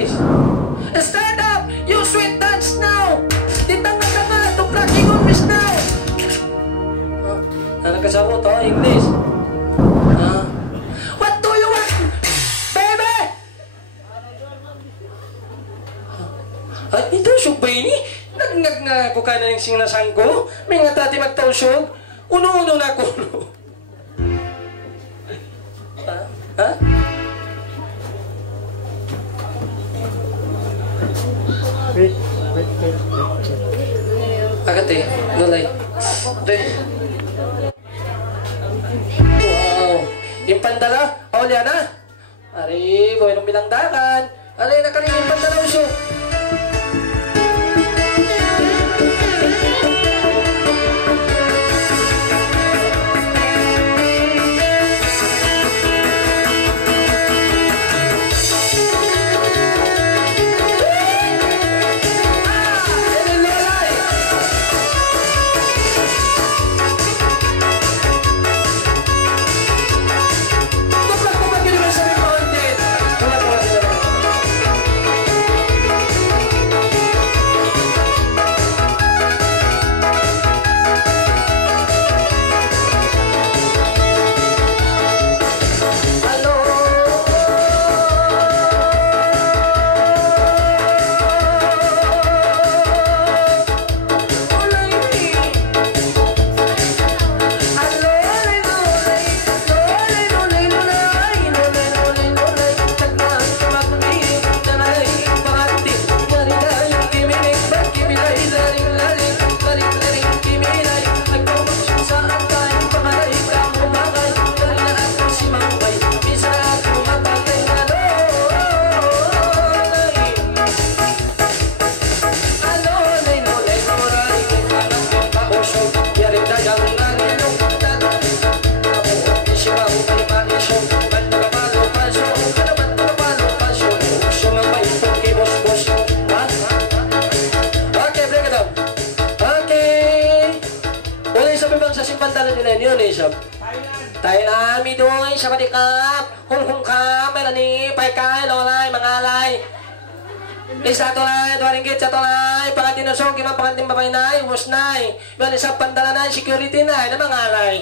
English. Stand up! You sweet dance now! Di tanga-tanga! To plucking office now! Nakasama to, English. What do you want? Baby! Ay, ito, subay ni. Nagngag nga ako ka na yung sinasan ko. May nga tati magtausog. Uno-uno na ko. Ha? Wait. Agad eh. Nulay. Wow. Yung pandala. Aulia na. Ari, buhay nung bilangdakan. Ari, nakaling yung pandala uso. Thailand, miด้วยสวัสดีครับคุณครับไม่ละนี้ไปไกลรอไล่มังอะไรisa to lai 2 ringgit sa to lai pangatin na so kimang pangatin babay na was na yan isa pandala na security na mga alay